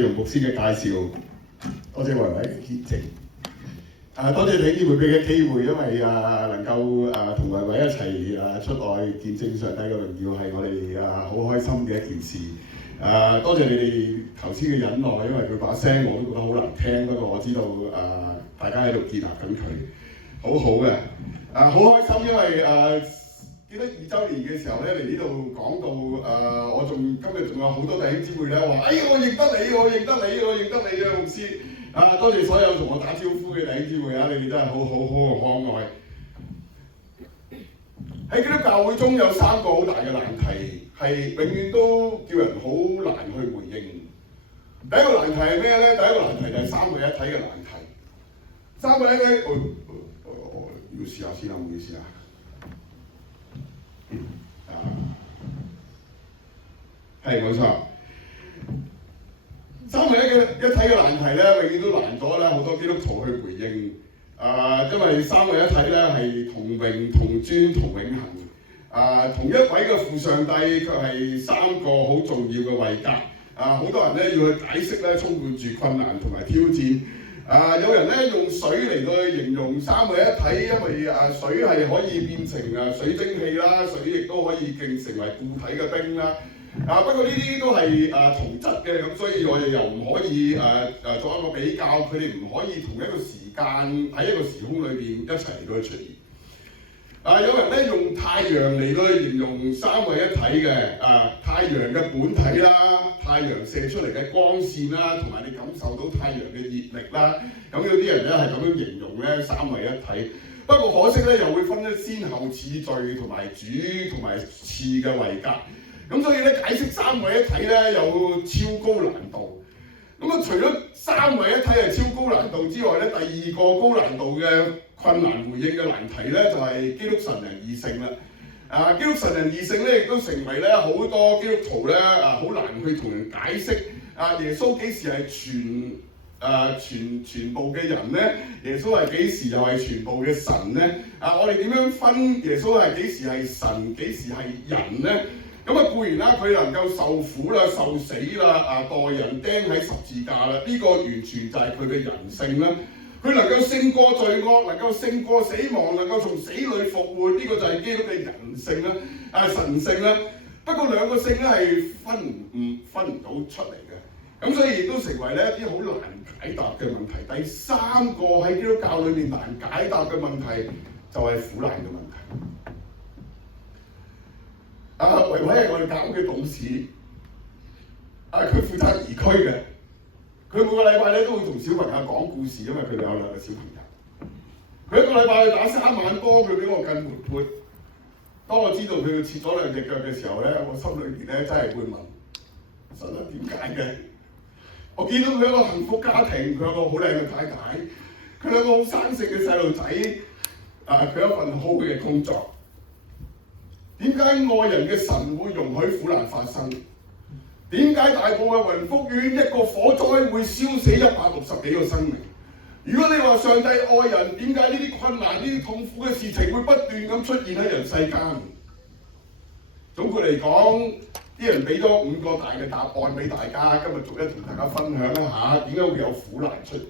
楊牧師嘅介紹，多謝維維嘅見證。多謝弟兄姊妹俾嘅機會，因為能夠同維維一齊出外見證上帝嘅榮耀，係我哋好開心嘅一件事。多謝你哋頭先嘅忍耐，因為佢把聲我都覺得好難聽，不過我知道大家喺度建立緊佢，好好嘅。好開心，因為記得2週年嘅時候咧，嚟呢度講到我今日仲有好多弟兄姊妹咧話：我認得你，我認得你，我認得你啊，牧師！多謝所有同我打招呼嘅弟兄姊妹啊，你哋真係好可愛。喺基督教會中有3個好大嘅難題，係永遠都叫人好難去回應。第一個難題係咩咧？第一個難題就係三位一體嘅難題。三位一體，要試下先啦，唔好意思啊。係冇錯，三位一體嘅難題咧，永遠都難咗咧好多基督徒去回應。因為三位一體咧係同榮、同尊、同永恆。同一位嘅父上帝，卻係3個好重要嘅位格。好多人咧要去解釋咧，充滿住困難同埋挑戰。有人咧用水嚟到去形容三位一體，因為水係可以變成水蒸氣啦，水亦都可以成為固體嘅冰啦。不過呢啲都係同質嘅，咁所以我哋又唔可以作一個比較，佢哋唔可以同一個時間喺一個時空裏邊一齊嚟到出現。有人咧用太陽嚟到去形容三位一體嘅，太陽嘅本體啦，太陽射出嚟嘅光線啦，同埋你感受到太陽嘅熱力啦，咁有啲人咧係咁樣形容咧三位一體。不過可惜咧又會分咗先後次序同埋主同埋次嘅位格。咁所以咧解釋三位一體咧有超高難度。咁除咗三位一體係超高難度之外咧，第2個高難度嘅困難回應嘅難題咧就係基督神人二性啦。基督神人二性咧亦都成為咧好多基督徒咧好難去同人解釋。耶穌幾時係全部嘅人咧？耶穌係幾時又係全部嘅神咧？我哋點樣分耶穌係幾時係神，幾時係人咧？咁固然啦，佢能夠受苦啦、受死啦、代人釘喺十字架啦，呢個完全就係佢嘅人性啦。佢能夠勝過罪惡，能夠勝過死亡，能夠從死裏復活，呢個就係基督嘅人性啦、神性啦。不過兩個性咧係分唔到出嚟嘅，咁所以亦都成為咧一啲好難解答嘅問題。第3個喺基督教裏面難解答嘅問題就係苦難嘅問題。維維係我哋教會嘅董事，佢負責兒區嘅，佢每個禮拜咧都會同小朋友講故事，因為佢哋有2個小朋友。佢一個禮拜去打3晚波，佢比我更活潑。當我知道佢切咗2隻腳嘅時候咧，我心裏邊咧真係會問：神啊，點解嘅？我見到佢一個幸福家庭，佢有個好靚嘅太太，佢有個好生性嘅細路仔，佢有一份好嘅工作。點解愛人嘅神會容許苦難發生？點解大埔嘅雲福苑一個火災會燒死160幾個生命？如果你話上帝愛人，點解呢啲困難、呢啲痛苦嘅事情會不斷咁出現喺人世間？總括嚟講，啲人俾咗5個大嘅答案俾大家，今日逐一同大家分享一下點解會有苦難出現。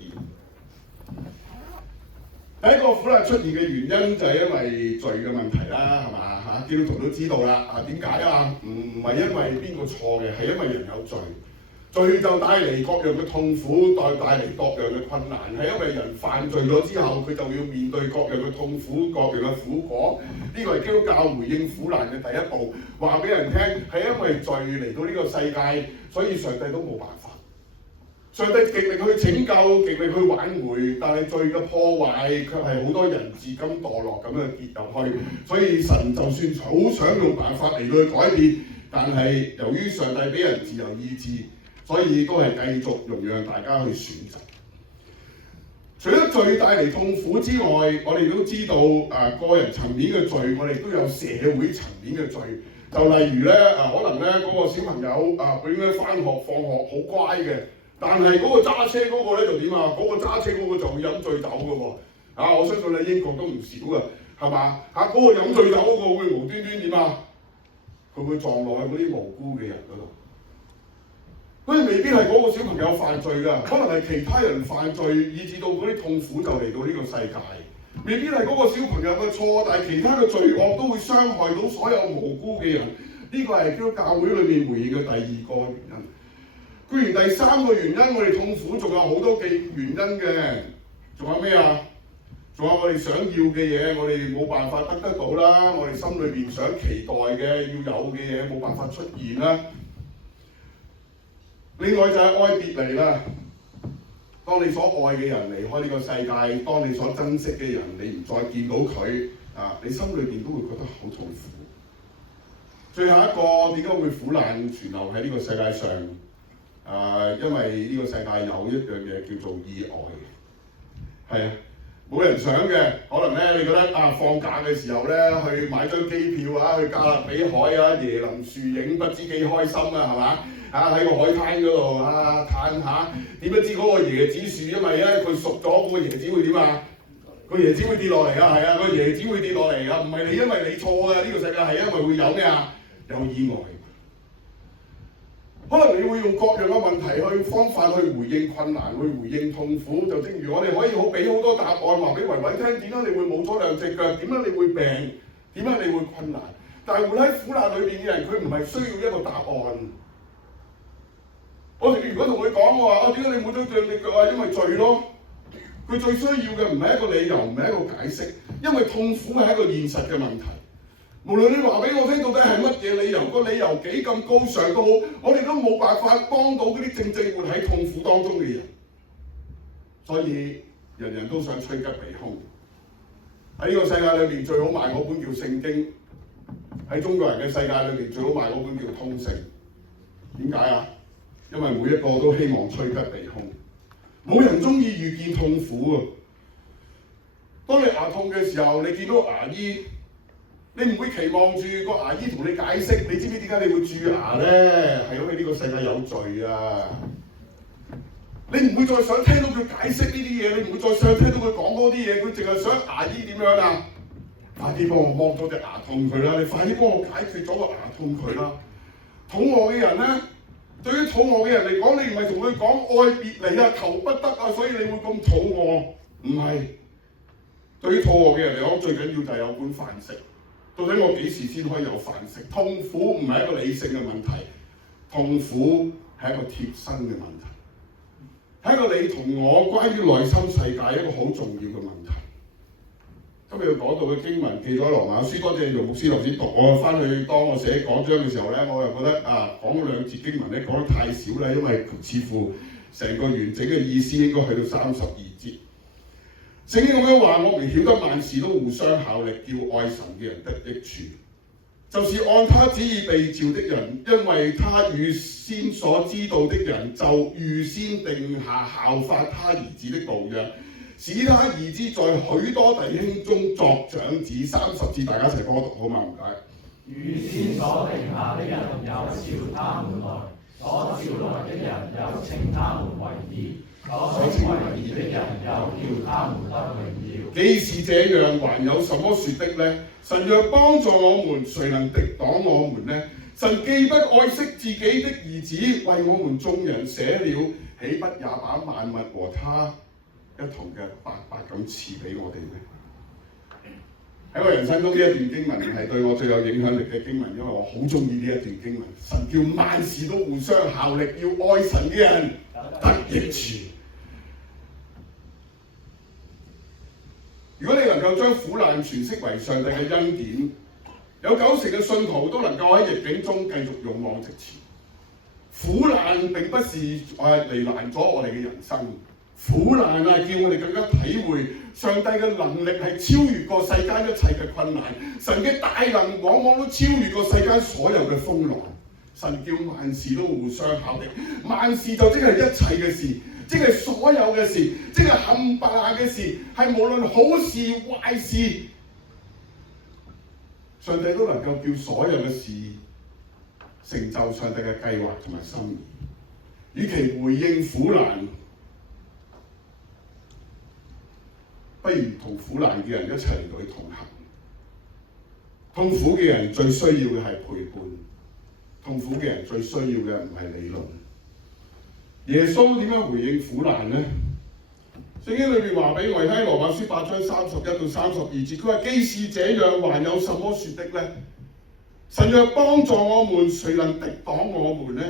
第一個苦難出現嘅原因就係因為罪嘅問題啦，係嘛？基督徒都知道啦。點解啊？唔係因為邊個錯嘅，係因為人有罪。罪就帶嚟各樣嘅痛苦，帶嚟各樣嘅困難。係因為人犯罪咗之後，佢就要面對各樣嘅痛苦、各樣嘅苦果。呢個係基督教回應苦難嘅第一步，話俾人聽係因為罪嚟到呢個世界，所以上帝都冇辦法。上帝極力去拯救，極力去挽回，但係罪嘅破壞卻係好多人自甘墮落咁樣跌入去。所以神就算好想用辦法嚟到去改變，但係由於上帝俾人自由意志，所以都係繼續容讓大家去選擇。除咗罪帶嚟痛苦之外，我哋都知道個人層面嘅罪，我哋都有社會層面嘅罪。就例如咧可能咧嗰個小朋友佢應該返學放學好乖嘅。但係嗰個揸車嗰個咧就點啊？嗰個揸車嗰個就會飲醉酒嘅喎。我相信喺英國都唔少嘅，係嘛？嗰個飲醉酒嗰個會無端端點啊？佢會撞落去嗰啲無辜嘅人嗰度。所以未必係嗰個小朋友犯罪㗎，可能係其他人犯罪，以致到嗰啲痛苦就嚟到呢個世界。未必係嗰個小朋友嘅錯，但係其他嘅罪惡都會傷害到所有無辜嘅人。呢個係基督教會裏面回應嘅第二個原因。固然第三個原因，我哋痛苦仲有好多嘅原因嘅，仲有咩啊？仲有我哋想要嘅嘢，我哋冇辦法得到啦。我哋心裏邊想期待嘅、要有嘅嘢冇辦法出現啦。另外就係愛別離啦。當你所愛嘅人離開呢個世界，當你所珍惜嘅人你唔再見到佢啊，你心裏邊都會覺得好痛苦。最後一個點解會苦難存留喺呢個世界上？因為呢個世界有一樣嘢叫做意外，係啊，冇人想嘅。可能咧，你覺得放假嘅時候咧，去買張機票啊，去加勒比海啊，椰林樹影，不知幾開心啊，係嘛？喺個海灘嗰度嘆下，點不知嗰個椰子樹，因為咧佢熟咗，個椰子會點啊？個椰子會跌落嚟啊，係啊，個椰子會跌落嚟啊，唔係你因為你錯啊，呢個世界係因為會有咩啊？有意外。可能你會用各樣嘅問題方法去回應困難，去回應痛苦。就正如我哋可以俾好多答案話俾維維聽，點解你會冇咗兩隻腳？點解你會病？點解你會困難？但係活喺苦難裏邊嘅人，佢唔係需要一個答案。我哋如果同佢講我話點解你冇咗兩隻腳啊？因為罪咯。佢最需要嘅唔係一個理由，唔係一個解釋，因為痛苦係一個現實嘅問題。無論你話俾我聽到底係乜嘢理由，個理由幾咁高尚都好，我哋都冇辦法幫到嗰啲正正活喺痛苦當中嘅人。所以人人都想趨吉避凶。喺呢個世界裏邊最好賣嗰本叫聖經，喺中國人嘅世界裏邊最好賣嗰本叫通勝。點解啊？因為每一個都希望趨吉避凶，冇人中意遇見痛苦啊！當你牙痛嘅時候，你見到牙醫，你唔會期望住個牙醫同你解釋，你知唔知點解你會蛀牙咧？係因為呢個世界有罪啊！你唔會再想聽到佢解釋呢啲嘢，你唔會再想聽到佢講嗰啲嘢，佢淨係想牙醫點樣啊？快啲幫我剝咗隻牙痛佢啦！你快啲幫我解決咗個牙痛佢啦！肚餓嘅人咧，對於肚餓嘅人嚟講，你唔係同佢講愛別離啊、求不得啊，所以你會咁肚餓，唔係。對於肚餓嘅人嚟講，最緊要就係有碗飯食。到底我幾時先可以有飯食？痛苦唔係一個理性嘅問題，痛苦係一個貼身嘅問題，係一個你同我關於內心世界一個好重要嘅問題。今日要講到嘅經文記咗喺羅馬書，多謝楊牧師頭先讀。我翻去當我寫講章嘅時候咧，我又覺得講嗰兩節經文咧講得太少啦，因為似乎成個完整嘅意思應該去到32節。聖經咁樣話，我們曉得萬事都互相效力，叫愛神嘅人得益處，就是按他旨意被召的人，因為他預先所知道的人，就預先定下效法他兒子的模樣，使他兒子在許多弟兄中作長子。30節大家一齊幫我讀好嘛？唔該。預先所定下的人，又召他們來；所召來的人，又稱他們為義。所稱為義的人，又叫他們得榮耀。既是這樣，還有什麼説的呢？神若幫助我們，誰能敵擋我們呢？神既不愛惜自己的兒子，為我們眾人捨了，豈不也把萬物和他一同嘅白白咁賜俾我哋呢？喺我人生中呢一段經文係對我最有影響力嘅經文，因為我好中意呢一段經文。神叫萬事都互相效力，要愛神嘅人得益處。如果你能夠將苦難詮釋為上帝嘅恩典，有90%嘅信徒都能夠喺逆境中繼續勇往直前。苦難並不是嚟難咗我哋嘅人生，苦難叫我哋更加體會上帝嘅能力係超越過世間一切嘅困難，神嘅大能往往都超越過世間所有嘅風浪。神叫萬事都互相效力，萬事就即係一切嘅事。即係所有嘅事，即係冚唪唥嘅事，係無論好事壞事，上帝都能夠叫所有嘅事成就上帝嘅計劃同埋心意。與其回應苦難，不如同苦難嘅人一齊嚟到去同行。痛苦嘅人最需要嘅係陪伴，痛苦嘅人最需要嘅唔係理論。耶穌點樣回應苦難呢？聖經裏邊話俾我哋聽，羅馬書8章31到32節，佢話：既是這樣，還有什麼説的呢？神若幫助我們，誰能敵擋我們呢？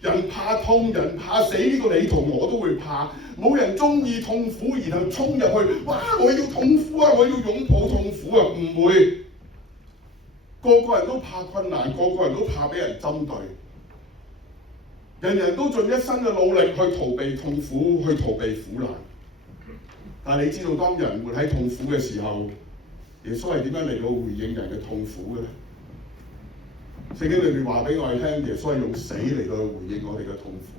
人怕痛，人怕死，呢個你同我都會怕。冇人中意痛苦，然後衝入去，哇！我要痛苦啊！我要擁抱痛苦啊！唔會，個個人都怕困難，個個人都怕俾人針對，人人都盡一生嘅努力去逃避痛苦，去逃避苦難。但係你知道，當人活喺痛苦嘅時候，耶穌係點樣嚟到回應人嘅痛苦嘅咧？聖經裏面話俾我哋聽，耶穌係用死嚟到回應我哋嘅痛苦。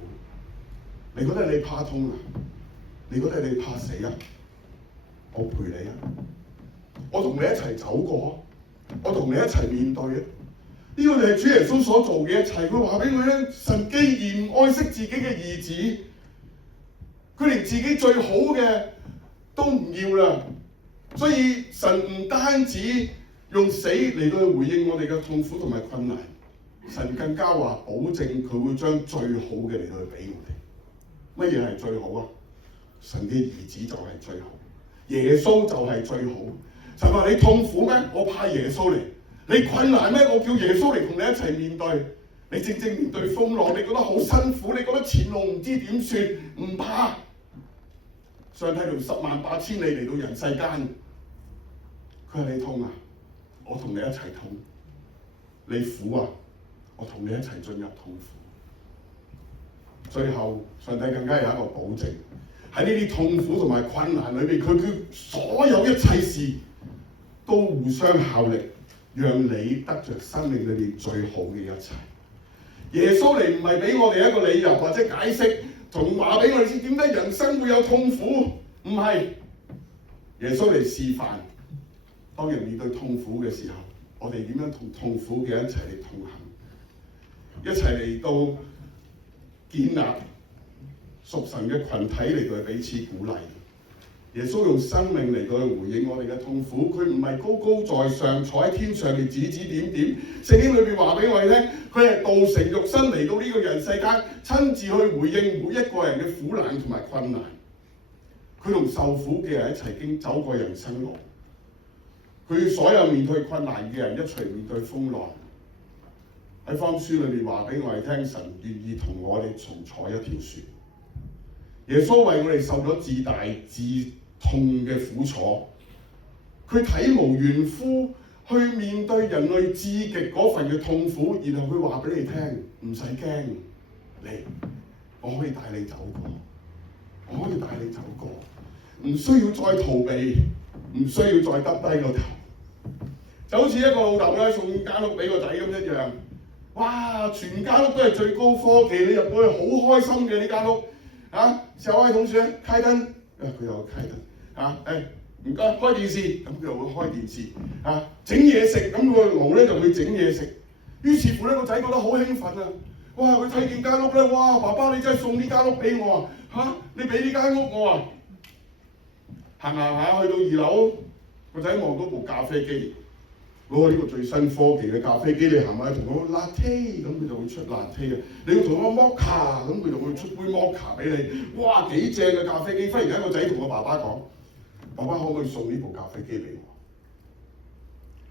你覺得你怕痛啊？你覺得你怕死啊？我陪你啊！我同你一齊走過，我同你一齊面對啊！呢個就係主耶穌所做嘅一切。佢話俾我聽，神既然愛惜自己嘅兒子，佢連自己最好嘅都唔要啦。所以神唔單止用死嚟到去回應我哋嘅痛苦同埋困難，神更加話保證佢會將最好嘅嚟到去俾我哋。乜嘢係最好啊？神嘅兒子就係最好，耶穌就係最好。神話你痛苦咩？我派耶穌嚟。你困難咩？我叫耶穌嚟同你一齊面對。你正正面對風浪，你覺得好辛苦，你覺得前路唔知點算，唔怕。上帝用108000里嚟到人世間，佢話你痛啊，我同你一齊痛；你苦啊，我同你一齊進入痛苦。最後，上帝更加有一個保證，喺呢啲痛苦同埋困難裏邊，佢所有一切事都互相效力，讓你得着生命裏邊最好嘅一切。耶穌嚟唔係俾我哋一個理由或者解釋，同話俾我哋知點解人生會有痛苦，唔係。耶穌嚟示範，當人面對痛苦嘅時候，我哋點樣同痛苦嘅一齊嚟同行，一齊嚟到建立屬神嘅群體嚟到彼此鼓勵。耶穌用生命嚟到去回應我哋嘅痛苦，佢唔係高高在上坐喺天上嘅指指點點。聖經裏邊話俾我哋聽，佢係道成肉身嚟到呢個人世間，親自去回應每一個人嘅苦難同埋困難。佢同受苦嘅人一齊經走過人生路，佢所有面對困難嘅人一齊面對風浪。喺福音書裏面話俾我哋聽，神願意同我哋同坐一條船。耶穌為我哋受咗至大至痛嘅苦楚，佢體無完膚去面對人類至極嗰份嘅痛苦，然後佢話俾你聽，唔使驚，嚟，我可以帶你走過，我可以帶你走過，唔需要再逃避，唔需要再耷低個頭，就好似一個老豆咧送間屋俾個仔咁一樣。哇！全間屋都係最高科技，你入到去好開心嘅呢間屋。小愛同學開燈，佢又開燈。唔該開電視，咁佢又會開電視。整嘢食，咁個爐咧就會整嘢食。於是乎咧，個仔覺得好興奮啊！哇！佢睇見間屋咧，哇！爸爸你真係送呢間屋俾我啊！你俾呢間屋我啊！行下去到2樓，個仔望到部咖啡機。呢個最新科技嘅咖啡機，你行埋同我latte，咁佢就會出latte啊！你要同我mocha，咁佢就會出杯mocha俾你。哇！幾正嘅咖啡機！忽然間個仔同我爸爸講：爸爸可唔可以送呢部咖啡機俾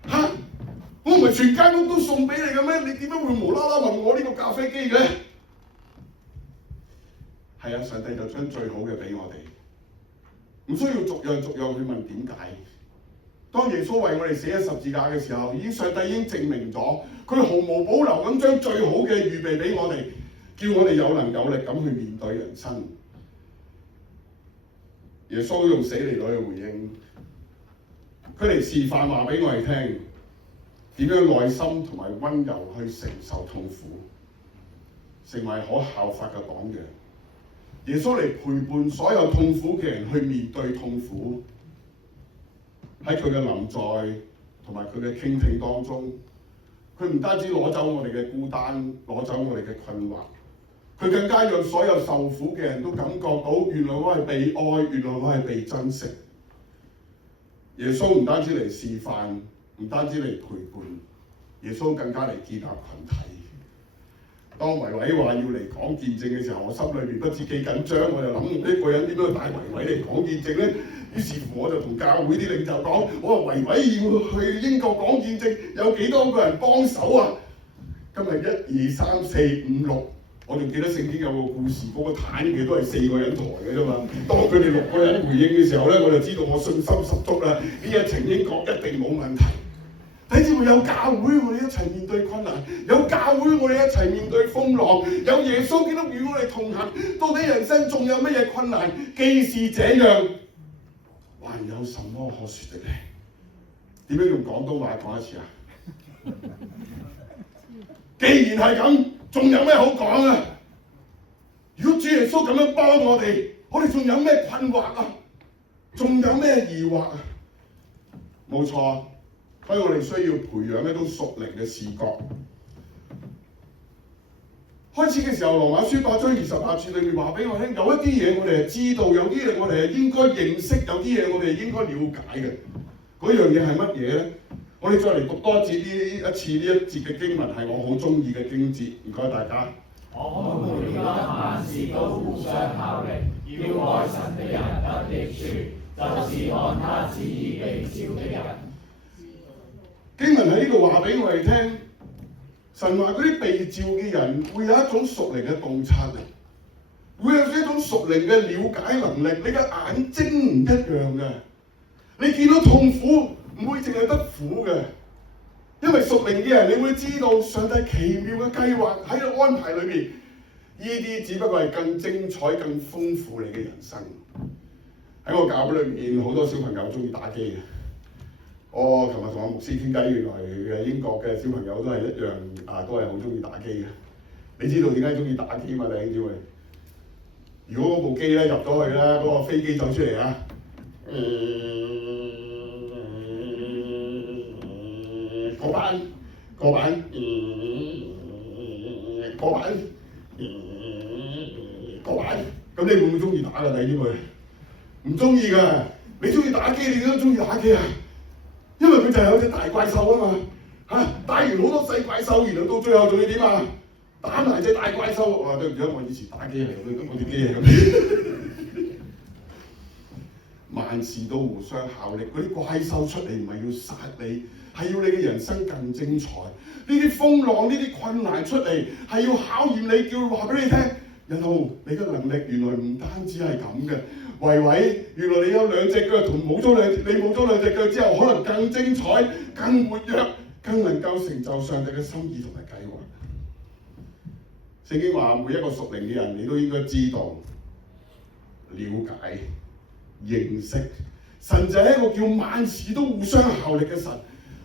我？嚇！我唔係全間屋都送俾你嘅咩？你點解會無啦啦問我呢個咖啡機嘅？係啊，上帝就將最好嘅俾我哋，唔需要逐樣逐樣去問點解。當耶穌為我哋死喺十字架嘅時候，上帝已經證明咗，佢毫無保留咁將最好嘅預備俾我哋，叫我哋有能有力咁去面對人生。耶穌用死嚟到去回應，佢嚟示範話俾我哋聽，點樣耐心同埋溫柔去承受痛苦，成為可效法嘅榜樣。耶穌嚟陪伴所有痛苦嘅人去面對痛苦。喺佢嘅臨在同埋佢嘅傾聽當中，佢唔單止攞走我哋嘅孤單，攞走我哋嘅困惑，佢更加讓所有受苦嘅人都感覺到，原來我係被愛，原來我係被珍惜。耶穌唔單止嚟示範，唔單止嚟陪伴，耶穌更加嚟建立群體。當維維話要嚟講見證嘅時候，我心裏邊不知幾緊張，我就諗呢個人點樣帶維維嚟講見證咧？於是乎我就同教會啲領袖講，我話維維要去英國講見證，有幾多個人幫手啊？今日1、2、3、4、5、6，我仲記得聖經有個故事，嗰個攤嘅都係4個人抬嘅啫嘛。當佢哋6個人回應嘅時候咧，我就知道我信心十足啦。呢一程英國一定冇問題。睇住有教會，我哋一齊面對困難；有教會，我哋一齊面對風浪；有耶穌基督與我哋同行。到底人生仲有乜嘢困難？既是這樣，還有什麼可説的呢？點樣用廣東話講一次啊？既然係咁，仲有咩好講啊？如果主耶穌咁樣幫我哋仲有咩困惑啊？仲有咩疑惑啊？冇錯。所以我哋需要培養一種屬靈嘅視覺。開始嘅時候，《羅馬書》8章28節裏面話俾我聽，有一啲嘢我哋係知道，有啲嘢我哋係應該認識，有啲嘢我哋應該了解嘅。嗰樣嘢係乜嘢咧？我哋再嚟讀多一次呢一節嘅經文，係我好中意嘅經節。唔該大家。我們如今萬事都互相效力，要愛神的人得益處，就是按他旨意被召的人。經文喺呢度話俾我哋聽，神話嗰啲被召嘅人會有一種屬靈嘅洞察力，會有一種屬靈嘅了解能力。你嘅眼睛唔一樣嘅，你見到痛苦唔會淨係得苦嘅，因為屬靈嘅人你會知道上帝奇妙嘅計劃喺個安排裏邊，呢啲只不過係更精彩、更豐富你嘅人生。喺我教會裏面，好多小朋友中意打機嘅。我琴日同阿牧師傾偈，原來嘅英國嘅小朋友都係一樣都係好中意打機嘅。你知道點解中意打機嘛？弟兄姊妹，如果嗰部機咧入咗去咧，嗰個飛機走出嚟啊，過板，咁你會唔會中意打㗎？弟兄姊妹，唔中意㗎。你中意打機，你都中意打機啊？因為佢就係有隻大怪獸啊嘛，打完好多細怪獸，然後到最後仲要點啊？打埋隻大怪獸。哇！對唔住，我以前打機嚟，我啲機係咁。萬事都互相效力，嗰啲怪獸出嚟唔係要殺你，係要你嘅人生更精彩。呢啲風浪、呢啲困難出嚟係要考驗你，叫佢話俾你聽。然後你嘅能力原來唔單止係咁嘅。維維，原來你有2隻腳，同冇咗兩隻腳之後，可能更精彩、更活躍、更能夠成就上帝嘅心意同埋計劃。聖經話每一個屬靈嘅人，你都應該知道、了解、認識。神就係一個叫萬事都互相效力嘅神，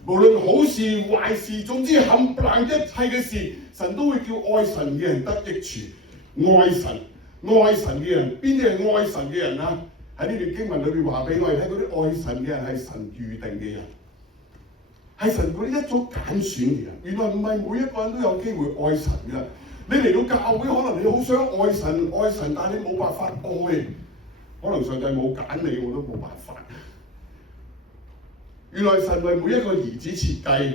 無論好事壞事，總之冚唪唥一切嘅事，神都會叫愛神嘅人得益處。愛神嘅人，邊啲係愛神嘅人啊？喺呢段經文裏邊話俾我哋聽，嗰啲愛神嘅人係神預定嘅人，係神嗰啲一早揀選嘅人。原來唔係每一個人都有機會愛神㗎。你嚟到教會，可能你好想愛神，但係你冇辦法愛，可能上帝冇揀你，我都冇辦法。原來神為每一個兒子設計、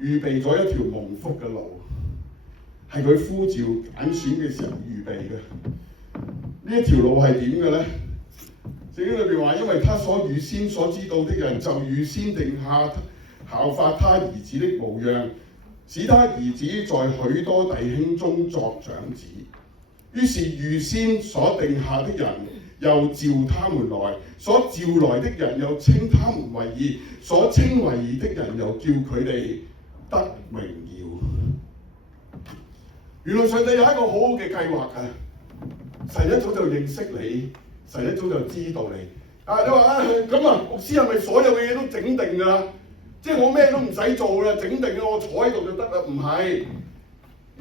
預備咗一條蒙福嘅路。係佢呼召揀選嘅時候預備嘅。呢一條路係點嘅咧？聖經裏邊話，因為他所預先所知道的人，就預先定下效法他兒子的模樣，使他兒子在許多弟兄中作長子。於是預先所定下的人，又召他們來；所召來的人，又稱他們為義；所稱為義的人，又叫佢哋得榮耀。原來上帝有一個好好嘅計劃㗎，神一早就認識你，神一早就知道你。你話咁牧師係咪所有嘅嘢都整定㗎啦？即係我咩都唔使做啦，整定啦，我坐喺度就得啦？唔係，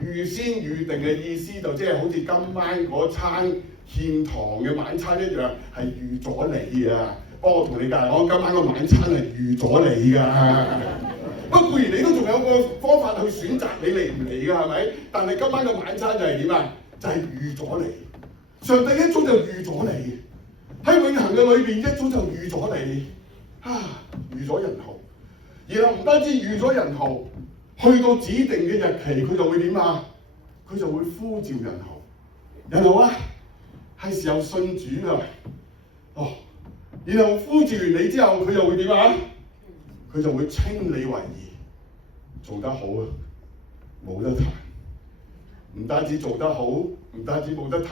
預先預定嘅意思就即係好似今晚嗰餐獻堂嘅晚餐一樣，係預咗你㗎。不過我同你講，今晚個晚餐係預咗你㗎。不過固然你都仲有個方法去選擇你嚟唔嚟㗎，係咪？但係今晚嘅晚餐就係點啊？就係預咗你。上帝一早就預咗你，喺永恆嘅裏邊一早就預咗你，預咗人後，然後唔單止預咗人後，去到指定嘅日期佢就會點啊？佢就會呼召人後，人後啊，係時候信主啦。哦，然後呼召完你之後，佢就會點啊？佢就會稱你為義，做得好啊，冇得彈。唔單止做得好，唔單止冇得彈，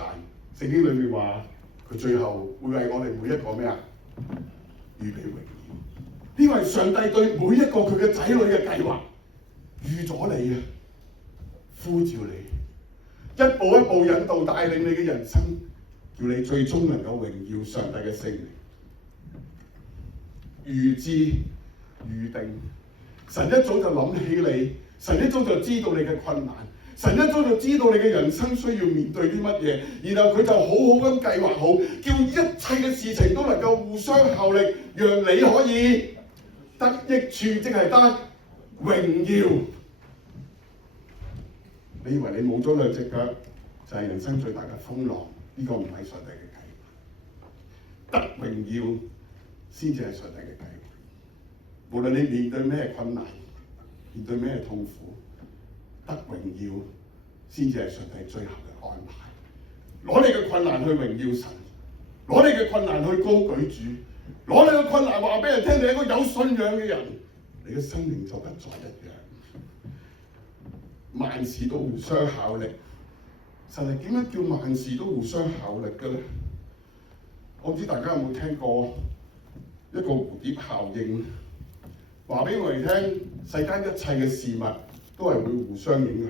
聖經裏面話佢最後會為我哋每一個咩啊？預備榮耀。呢個係上帝對每一個佢嘅仔女嘅計劃，預咗你啊，呼召你，一步一步引導帶領你嘅人生，叫你最終能夠榮耀上帝嘅聖名。預知預定，神一早就諗起你，神一早就知道你嘅困難，神一早就知道你嘅人生需要面對啲乜嘢，然後佢就好好咁計劃好，叫一切嘅事情都能夠互相效力，讓你可以得益處，即係得榮耀。你以為你冇咗兩隻腳就係人生最大嘅風浪？呢個唔係上帝嘅計劃，得榮耀先至係上帝嘅計劃。無論你面對咩困難，面對咩痛苦，得榮耀先至係上帝最後嘅安排。攞你嘅困難去榮耀神，攞你嘅困難去高舉主，攞你嘅困難話俾人聽，你係一個有信仰嘅人，你嘅生命就不再一樣。萬事都互相效力，神係點樣叫萬事都互相效力嘅咧？我唔知大家有冇聽過一個蝴蝶效應，話俾我哋聽，世間一切嘅事物都係會互相影響。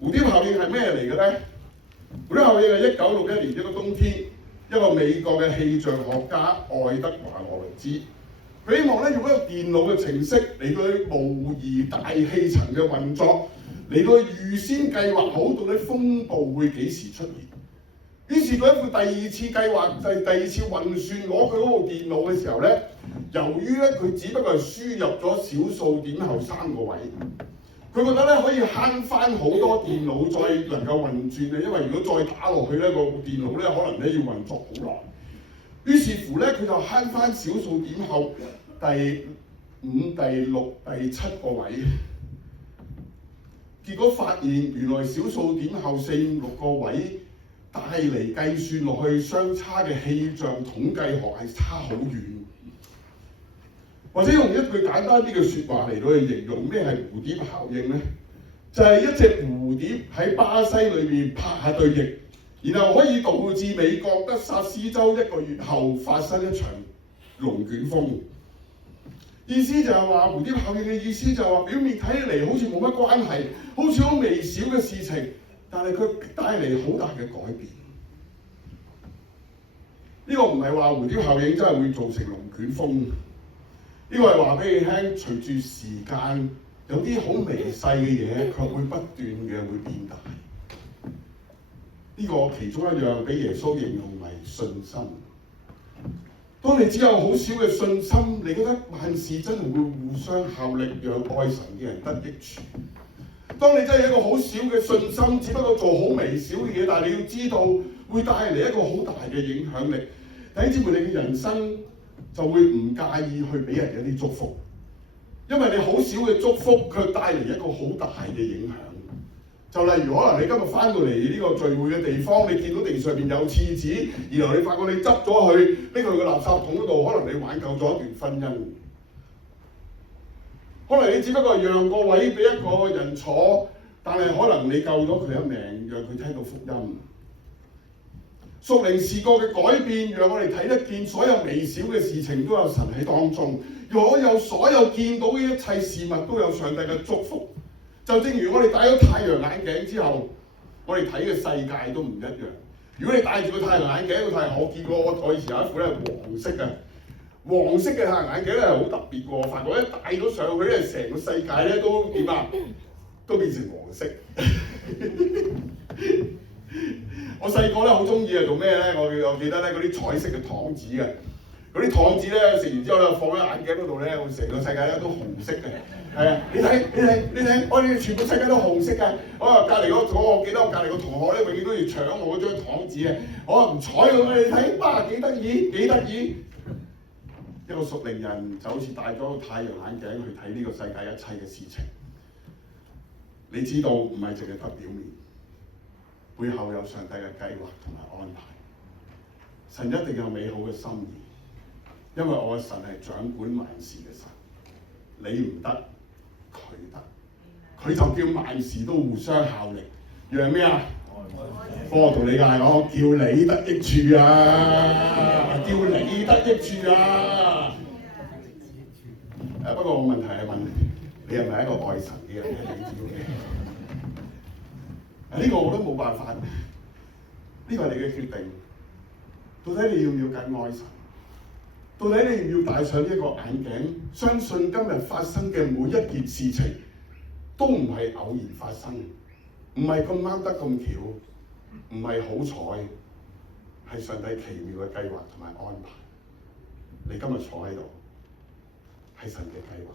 蝴蝶效應係咩嚟嘅咧？蝴蝶效應係1961年一個冬天，一個美國嘅氣象學家愛德華羅維茲，佢希望咧用一個電腦嘅程式嚟到去模擬大氣層嘅運作，嚟到去預先計劃好到底風暴會幾時出現。於是佢一副第二次計劃，就係第二次運算攞佢嗰部電腦嘅時候咧，由於咧佢只不過係輸入咗小數點後3個位，佢覺得咧可以慳翻好多電腦再能夠運轉嘅，因為如果再打落去咧個電腦咧可能咧要運作好耐。於是乎咧佢就慳翻小數點後第5、第6、第7個位，結果發現原來小數點後4、5、6個位帶嚟計算落去相差嘅氣象統計學係差好遠。或者用一句簡單啲嘅説話嚟到去形容咩係蝴蝶效應咧，就係一隻蝴蝶喺巴西裏面拍下對翼，然後可以導致美國德薩斯州1個月後發生一場龍捲風。意思就係話蝴蝶效應嘅意思就係話表面睇起嚟好似冇乜關係，好似好微小嘅事情，但係佢帶嚟好大嘅改變。呢個唔係話蝴蝶效應真係會造成龍捲風，呢個係話俾你聽，隨住時間有啲好微細嘅嘢，佢會不斷嘅會變大。呢個其中一樣俾耶穌形容為信心。當你只有好少嘅信心，你覺得萬事真係會互相效力，讓愛神嘅人得益處。當你真係一個好少嘅信心，只不過做好微小嘅嘢，但係你要知道會帶嚟一個好大嘅影響力。弟兄姊妹，你嘅人生就會唔介意去俾人一啲祝福，因為你好少嘅祝福，佢帶嚟一個好大嘅影響。就例如可能你今日翻到嚟呢個聚會嘅地方，你見到地上面有廁紙，然後你發覺你執咗佢拎去個垃圾桶嗰度，可能你挽救咗一段婚姻。可能你只不過讓個位俾一個人坐，但係可能你救咗佢一命，讓佢聽到福音。屬靈視覺嘅改變，讓我哋睇得見所有微小嘅事情都有神喺當中，所有見到嘅一切事物都有上帝嘅祝福。就正如我哋戴咗太陽眼鏡之後，我哋睇嘅世界都唔一樣。如果你戴住個太陽眼鏡，我見過我以前有一副咧黃色嘅，黃色嘅太陽眼鏡咧係好特別喎。發覺一戴咗上去咧，成個世界咧都點啊？都變成黃色。我細個咧好中意係做咩咧？我記得咧嗰啲彩色嘅糖紙嘅，嗰啲糖紙咧食完之後咧放喺眼鏡嗰度咧，我成個世界咧都紅色嘅。係啊，你睇，我哋全部世界都紅色嘅。隔離我記得我隔離個同學咧，永遠都要搶我嗰張糖紙嘅。我唔睬佢，你睇，哇幾得意，幾得意！一個屬靈人就好似戴咗個太陽眼鏡去睇呢個世界一切嘅事情。你知道唔係淨係得表面，背後有上帝嘅計劃同埋安排。神一定有美好嘅心意，因為我嘅神係掌管萬事嘅神。你唔得，佢得，佢就叫萬事都互相效力，讓咩啊？我同你講，叫你得益處啊！叫你得益處啊！不過我問題係問你係咪一個愛神嘅人咧？你知嘅。呢個我都冇辦法，呢個係你嘅決定。到底你要唔要緊愛神？到底你要唔要戴上呢一個眼鏡，相信今日發生嘅每一件事情都唔係偶然發生，唔係咁啱得咁巧，唔係好彩，係上帝奇妙嘅計劃同埋安排。你今日坐喺度，係神嘅計劃。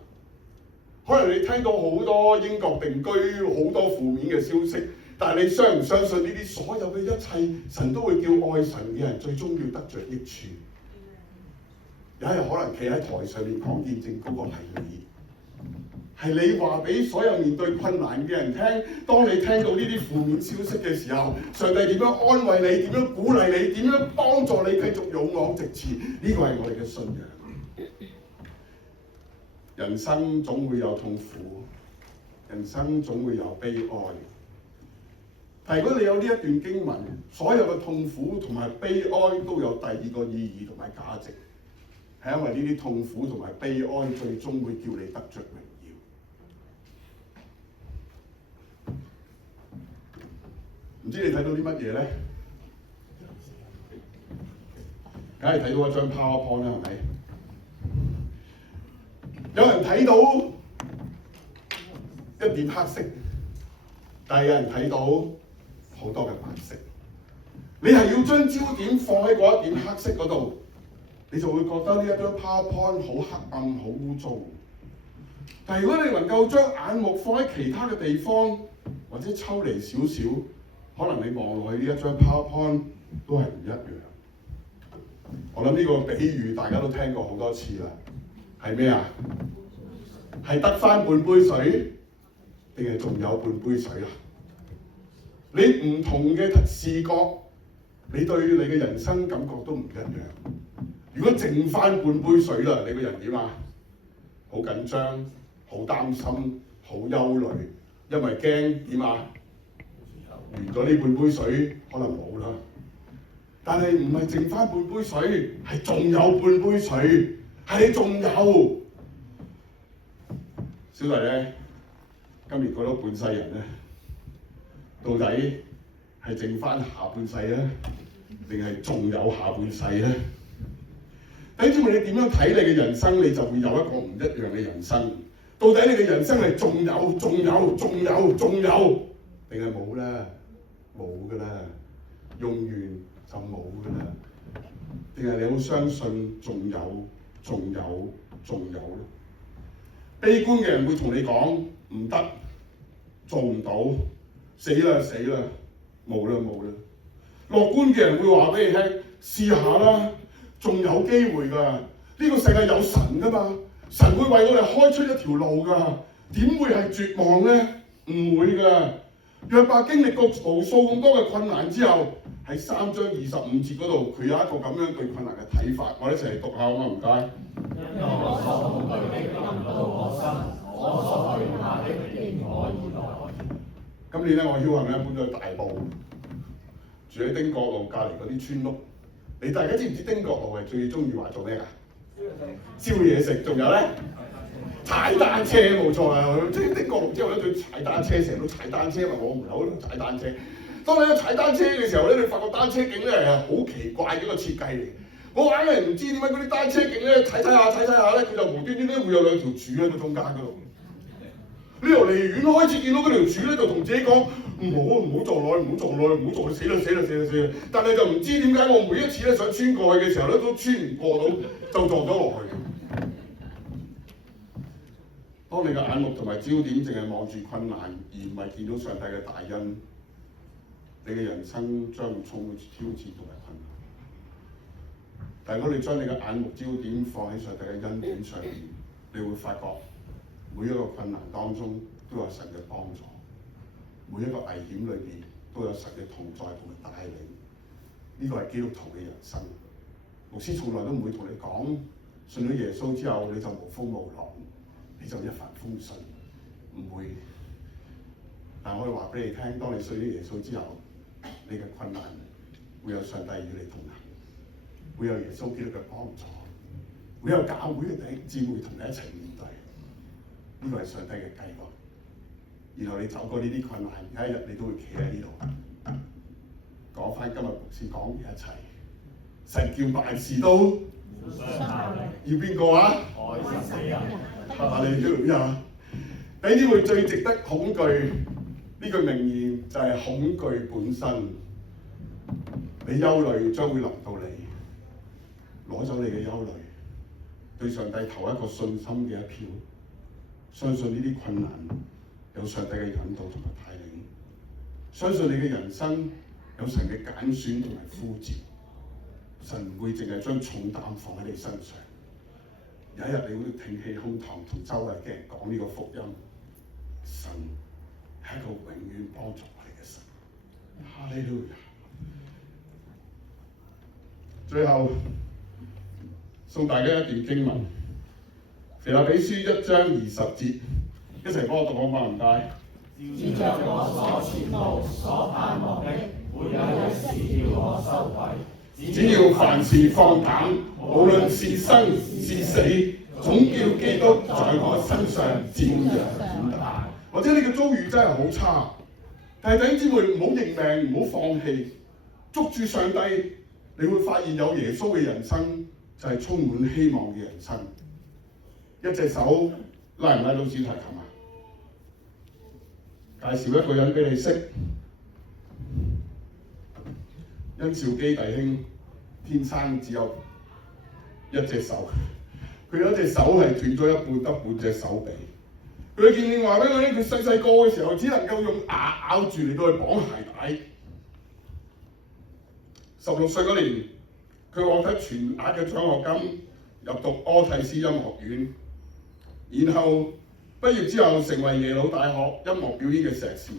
可能你聽到好多英國定居好多負面嘅消息，但係你相唔相信呢啲所有嘅一切，神都會叫愛神嘅人最終要得着益處？有一日可能企喺台上面講見證嗰個係你話俾所有面對困難嘅人聽。當你聽到呢啲負面消息嘅時候，上帝點樣安慰你？點樣鼓勵你？點樣幫助你繼續勇往直前？呢個係我哋嘅信仰。人生總會有痛苦，人生總會有悲哀。但如果你有呢一段經文，所有嘅痛苦同埋悲哀都有第二個意義同埋價值，係因為呢啲痛苦同埋悲哀最終會叫你得着榮耀。唔知你睇到啲乜嘢咧？梗係睇到一張 PowerPoint 啦，係咪？有人睇到一點黑色，但係有人睇到好多嘅白色。你係要將焦點放喺嗰一點黑色嗰度，你就會覺得呢一張 PowerPoint 好黑暗、好污糟。但係如果你能夠將眼目放喺其他嘅地方，或者抽離少少，可能你望落去呢一張 PowerPoint 都係唔一樣。我諗呢個比喻大家都聽過好多次啦。係咩啊？係得返半杯水，定係仲有半杯水啊？你唔同嘅視覺，你對你嘅人生感覺都唔一樣。如果剩返半杯水啦，你個人點啊？好緊張，好擔心，好憂慮，因為驚點啊？完咗呢半杯水，可能冇啦。但係唔係剩返半杯水，係仲有半杯水。係你仲有，小弟咧，今年過咗半世人咧，到底係剩翻下半世咧，定係仲有下半世咧？弟兄姊妹，你點樣睇你嘅人生，你就會有一個唔一樣嘅人生。到底你嘅人生係仲有，定係冇啦？冇㗎啦，用完就冇㗎啦。定係你好相信仲有咧？悲觀嘅人會同你講唔得，做唔到，死啦，冇啦。樂觀嘅人會話俾你聽，試下啦，仲有機會㗎。呢個世界有神㗎嘛，神會為我哋開出一條路㗎，點會係絕望咧？唔會㗎。約伯經歷過無數咁多嘅困難之後，喺3章25節嗰度，佢有一個咁樣對困難嘅睇法，我哋一齊嚟讀下好嗎？唔該。因我所恐懼的臨到我身，我所懼怕的迎我而來。今年咧，我僥倖咧搬咗去大埔，住喺丁角路隔離嗰啲村屋。你大家知唔知丁角路係最中意話做咩㗎？燒嘢食，仲有咧踩單車，冇錯啦。即係丁角路之後咧，佢踩單車，成日都踩單車，因為我門口都踩單車。當你踩單車嘅時候咧，你發覺單車徑咧係好奇怪嘅一個設計嚟。我硬係唔知點解嗰啲單車徑咧踩下咧，佢就無端端咧會有兩條柱喺個中間嗰度。你由離遠開始見到嗰條柱咧，就同自己講唔好撞落去，死啦！但係就唔知點解我每一次咧想穿過去嘅時候咧，都穿唔過到，就撞咗落去。當你嘅眼目同埋焦點淨係望住困難，而唔係見到上帝嘅大恩，你嘅人生將會充滿挑戰同埋困難。但如果你將你嘅眼目焦點放喺上帝嘅恩典上面，你會發覺每一個困難當中都有神嘅幫助。每一個危險裏邊都有神嘅同在同埋帶領。呢個係基督徒嘅人生。牧師從來都唔會同你講，信咗耶穌之後你就無風無浪，你就一帆風順，唔會。但我可以話俾你聽，當你信咗耶穌之後，你嘅困難會有上帝與你同行，會有耶穌基督嘅幫助，會有教會嘅弟兄姊妹同你一齊面對。呢個係上帝嘅計劃。然後你走過呢啲困難，有一日你都會企喺呢度講翻今日牧師講嘅一切。神叫萬事都要邊個啊？愛神嘅人。哈利路亞！弟兄姊妹，最值得恐懼呢句名言就係恐懼本身。你憂慮將會臨到你，攞走你嘅憂慮，對上帝投一個信心嘅一票，相信呢啲困難有上帝嘅引導同埋帶領，相信你嘅人生有神嘅揀選同埋呼召。神唔會淨係將重擔放喺你身上，有一日你會挺起胸膛同周圍嘅人講呢個福音。神係一個永遠幫助我哋嘅神。哈利路亞！最後送大家一段經文，腓立比書1章20節，一齊幫我讀好嗎？唔該。照着我所傳道所盼望的，沒有一事叫我羞愧。只要凡事放膽，無論是生是死，總叫基督在我身上照樣顯大。或者你嘅遭遇真係好差，但係弟兄姊妹唔好認命，唔好放棄，捉住上帝，你會發現有耶穌嘅人生就係充滿希望嘅人生。一隻手拉唔拉到主題琴啊？介紹一個人俾你識。殷兆基弟兄天生只有一隻手，佢有一隻手係斷咗一半，得半隻手臂。佢見你話俾我聽，佢細細個嘅時候只能夠用牙咬住嚟到去綁鞋帶。16歲嗰年，佢獲得全額嘅獎學金入讀柯蒂斯音樂院，然後畢業之後成為耶魯大學音樂表演嘅碩士。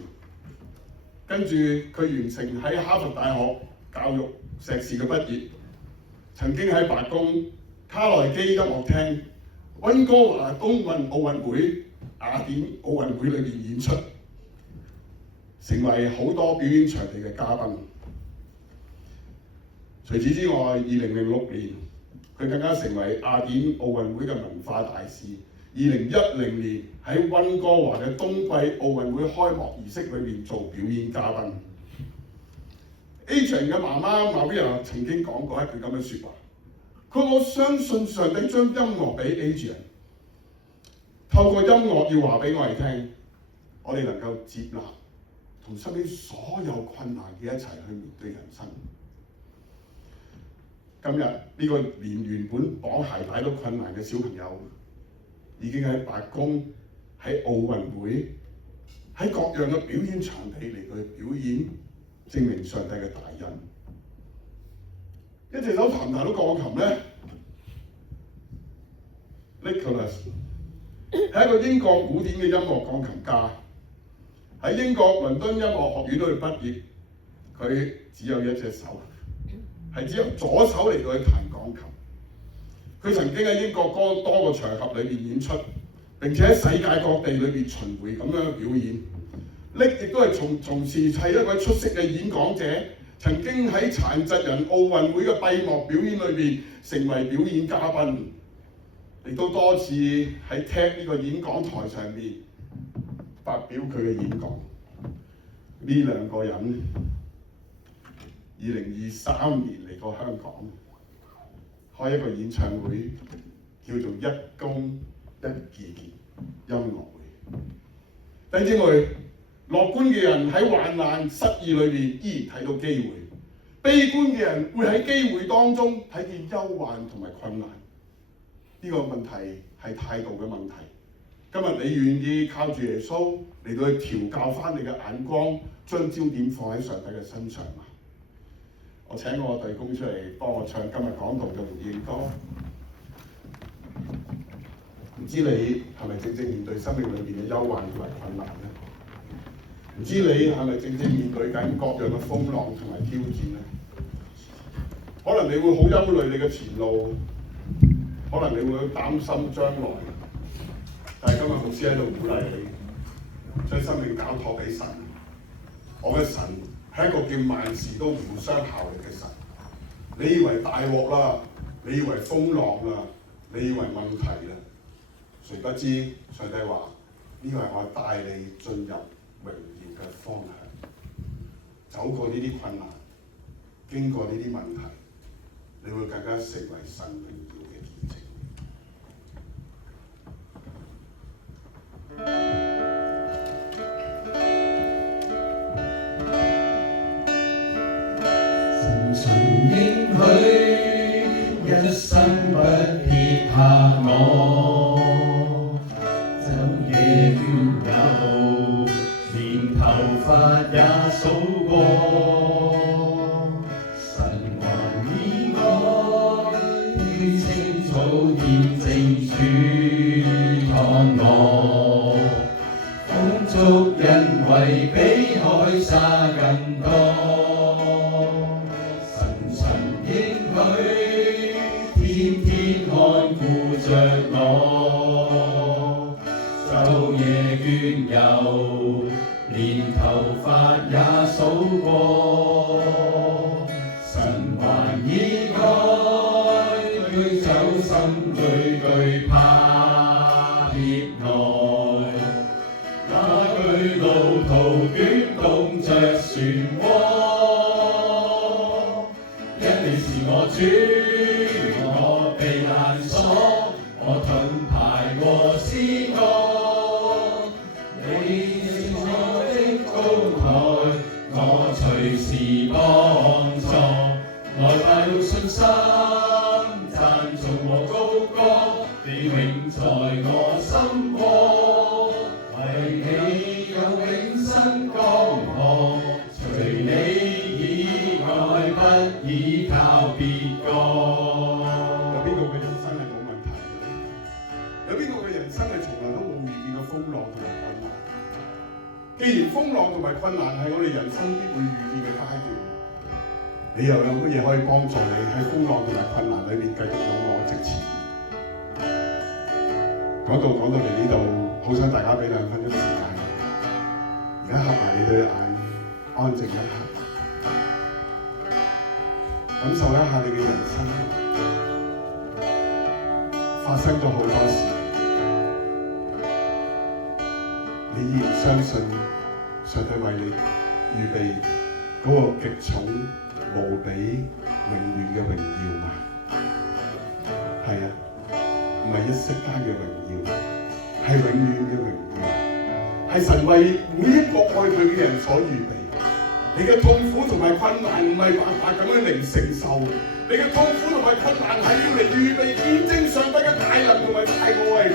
跟住佢完成喺哈佛大學教育碩士嘅畢業，曾經喺白宮、卡內基音樂廳、溫哥華冬運奧運會、雅典奧運會裏邊演出，成為好多表演場地嘅嘉賓。除此之外，2006年佢更加成為雅典奧運會嘅文化大使。2010年喺溫哥華嘅冬季奧運會開幕儀式裏邊做表演嘉賓。Adrian 嘅媽媽 Maria 曾經講過一句咁嘅説話，佢話：我相信上帝將音樂俾 Adrian， 透過音樂要話俾我哋聽，我哋能夠接納同身邊所有困難嘅一齊去面對人生。今日呢個連原本綁鞋帶都困難嘅小朋友，已經喺白宮、喺奧運會、喺各樣嘅表演場地嚟到去表演，證明上帝嘅大恩。一隻手彈唔彈到鋼琴咧 ？Nicholas 係一個英國古典嘅音樂鋼琴家，喺英國倫敦音樂學院度畢業。佢只有一隻手，係只有左手嚟到去彈鋼琴。佢曾經喺英國多個場合裏邊演出，並且喺世界各地裏邊巡迴咁樣表演。Nick 亦都係從事係一位出色嘅演講者，曾經喺殘疾人奧運會嘅閉幕表演裏邊成為表演嘉賓，亦都多次喺 TED 呢個演講台上面發表佢嘅演講。呢兩個人2023年嚟過香港，開一個演唱會，叫做一公一義音樂會。弟兄姊妹，樂觀嘅人喺患難失意裏邊依然睇到機會，悲觀嘅人會喺機會當中睇見憂患同埋困難。呢個問題係態度嘅問題。今日你願意靠住耶穌嚟到去調教翻你嘅眼光，將焦點放喺上帝嘅身上嘛？我請我弟兄出嚟幫我唱今日講道嘅回應歌。唔知你係咪正正面對生命裏邊嘅憂患同埋困難咧？唔知你係咪正正面對緊各樣嘅風浪同埋挑戰咧？可能你會好憂慮你嘅前路，可能你會擔心將來。但係今日牧師喺度鼓勵你，將生命交託俾神。我嘅神係一個叫萬事都互相效力嘅神。你以為大鑊啦，你以為風浪啦，你以為問題啦，誰不知上帝話呢個係我帶你進入榮耀嘅方向。走過呢啲困難，經過呢啲問題，你會更加成為神榮耀嘅見證。神應許一生不撇下我，晝夜眷佑，連頭髮也數過。神還以愛青草見證主看我，豐足恩惠比海沙更多。晝夜眷佑，連頭髮也數過。神還以愛驅走心最懼怕劫來，那巨路途捲動着漩渦。因你是我主，我避難所，我盾牌和詩歌。你是我的高台，我隨時幫助。來吧，用信心讚頌和高歌，你永在我心窩。為你有永生江河，除你以外不倚靠別個。有邊個嘅人生係冇問題嘅？有邊個嘅人生係從來都冇遇見過風浪同埋困難？既然風浪同埋困難係我哋人生必會遇見嘅階段，你又有乜嘢可以幫助你喺風浪同埋困難裏面繼續勇往直前？講到嚟呢度，好想大家俾2分鐘時間。而家合埋你對眼，安靜一下，感受一下你嘅人生發生咗好多事，你依然相信上帝為你預備嗰個極重無比永遠嘅榮耀嘛？係啊，唔係一息間嘅榮耀，係永遠嘅榮耀，係神為每一個愛佢嘅人所預備。你嘅痛苦同埋困難唔係辦法咁樣嚟承受，你嘅痛苦同埋困難係要嚟預備見證上帝嘅大能同埋大愛。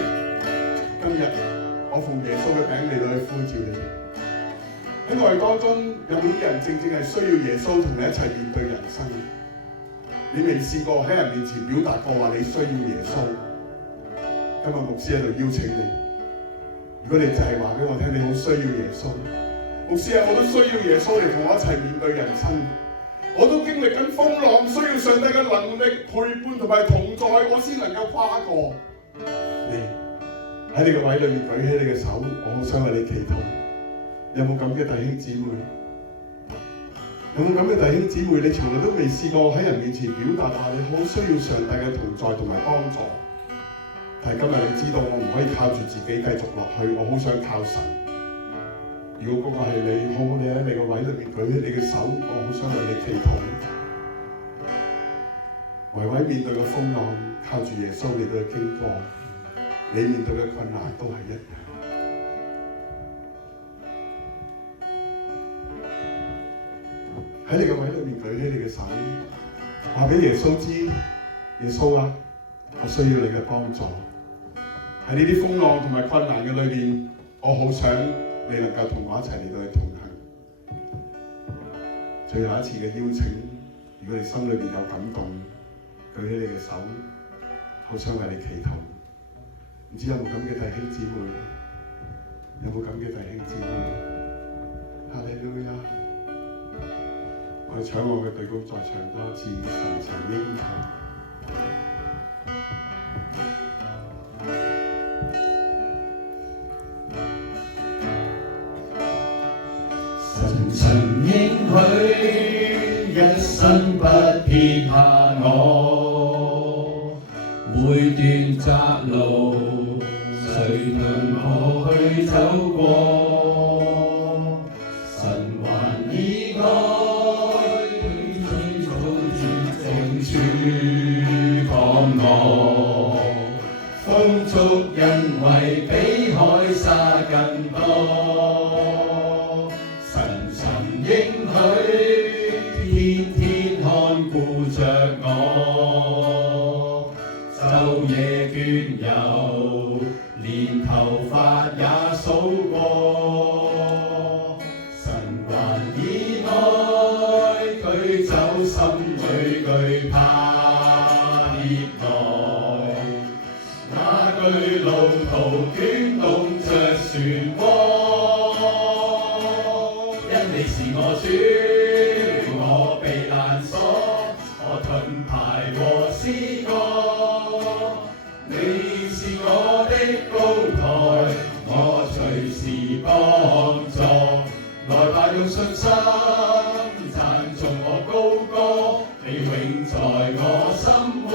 今日我奉耶穌嘅名嚟到去呼召你。喺我哋當中有冇啲人正正係需要耶穌同你一齊面對人生？你未試過喺人面前表達過話你需要耶穌？今日牧師喺度邀請你，如果你就係話俾我聽你好需要耶穌，牧師啊，我都需要耶穌嚟同我一齊面對人生，我都經歷緊風浪，需要上帝嘅能力陪伴同埋同在，我先能夠跨過。你喺你個位裏面舉起你嘅手，我好想為你祈禱。有冇咁嘅弟兄姊妹？有冇咁嘅弟兄姊妹？你從來都未試過喺人面前表達話你好需要上帝嘅同在同埋幫助。但係今日你知道我唔可以靠住自己繼續落去，我好想靠神。如果嗰個係你，好，你喺你個位裏面舉起你嘅手，我好想為你祈禱。維維面對嘅風浪，靠住耶穌嚟到去經過，你面對嘅困難都係一樣。喺你個位裏面舉起你嘅手，話俾耶穌知，耶穌啊，我需要你嘅幫助。喺呢啲風浪同埋困難嘅裏邊，我好想你能夠同我一齊嚟到去同行。最後一次嘅邀請，如果你心裏邊有感動，舉起你嘅手，好想為你祈禱。唔知有冇咁嘅弟兄姊妹？有冇咁嘅弟兄姊妹？哈利路亞！我哋搶我嘅隊曲再唱多次，神曾應許。神曾應許一生不撇下我，每段窄路誰能可去走過？神還以愛追逐絕境處抗我，風速因為比海沙更多。應許天天看顧着我，晝夜倦遊，連頭髮也數過。神還以愛驅走心裏懼怕熱來，那巨路途捲動着漩渦。你是我主，我避難所，我盾牌和詩歌。你是我的高台，我隨時幫助。來吧，用信心讚頌我高歌，你永在我心窩。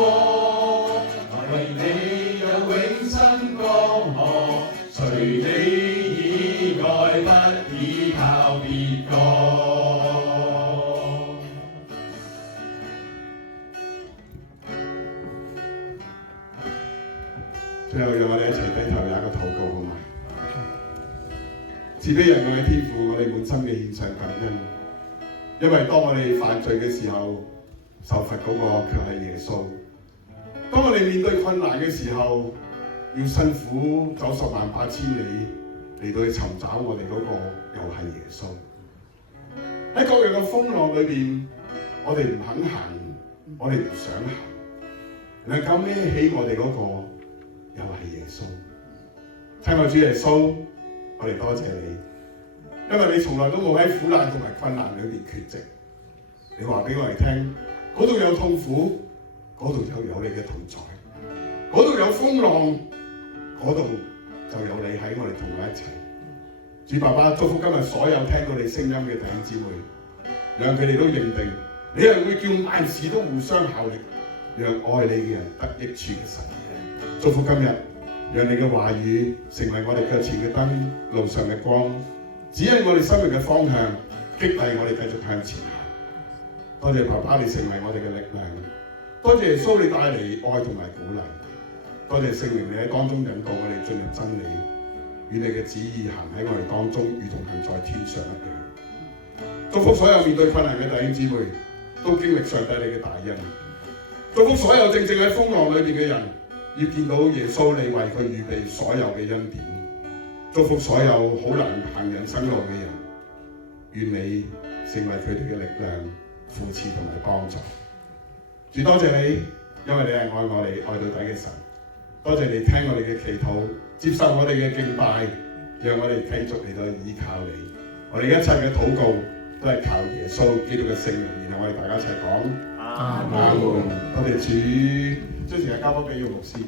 為你有永生江河，除你以外不依靠別個。最後讓我哋一齊低頭有一個禱告，好嗎？慈悲仁愛嘅天父，我哋滿心嘅獻上感恩，因為當我哋犯罪嘅時候，受罰嗰個卻係耶穌；當我哋面對困難嘅時候，要辛苦走108000里嚟到去尋找我哋嗰個又係耶穌。喺各樣嘅風浪裏邊，我哋唔肯行，我哋唔想行，能夠孭起我哋嗰個又係耶穌。親愛主耶穌，我哋多謝你，因為你從來都冇喺苦難同埋困難裏邊缺席。你話俾我哋聽，嗰度有痛苦，嗰度就有你嘅同在；嗰度有風浪，嗰度就有你喺我哋同我一齊。主爸爸，祝福今日所有聽到你聲音嘅弟兄姊妹，讓佢哋都認定你係會叫萬事都互相效力，讓愛你嘅人得益處嘅神。祝福今日，讓你嘅話語成為我哋腳前嘅燈，路上嘅光，指引我哋生命嘅方向，激勵我哋繼續向前行。多謝爸爸，你成為我哋嘅力量。多謝耶穌，你帶嚟愛同埋鼓勵。多謝聖靈，你喺當中引導我哋進入真理，與你嘅旨意行喺我哋當中，如同行在天上一樣。祝福所有面對困難嘅弟兄姊妹，都經歷上帝你嘅大恩。祝福所有正喺風浪裏邊嘅人，要見到耶穌你為佢預備所有嘅恩典。祝福所有好難行人生路嘅人，願你成為佢哋嘅力量、扶持同埋幫助。主多謝你，因為你係愛我哋愛到底嘅神。多謝你聽我哋嘅祈禱，接受我哋嘅敬拜，讓我哋繼續嚟到依靠你。我哋一切嘅禱告都係靠耶穌基督嘅聖名，然後我哋大家一齊講阿門。多謝主，將時間交翻俾姚牧師。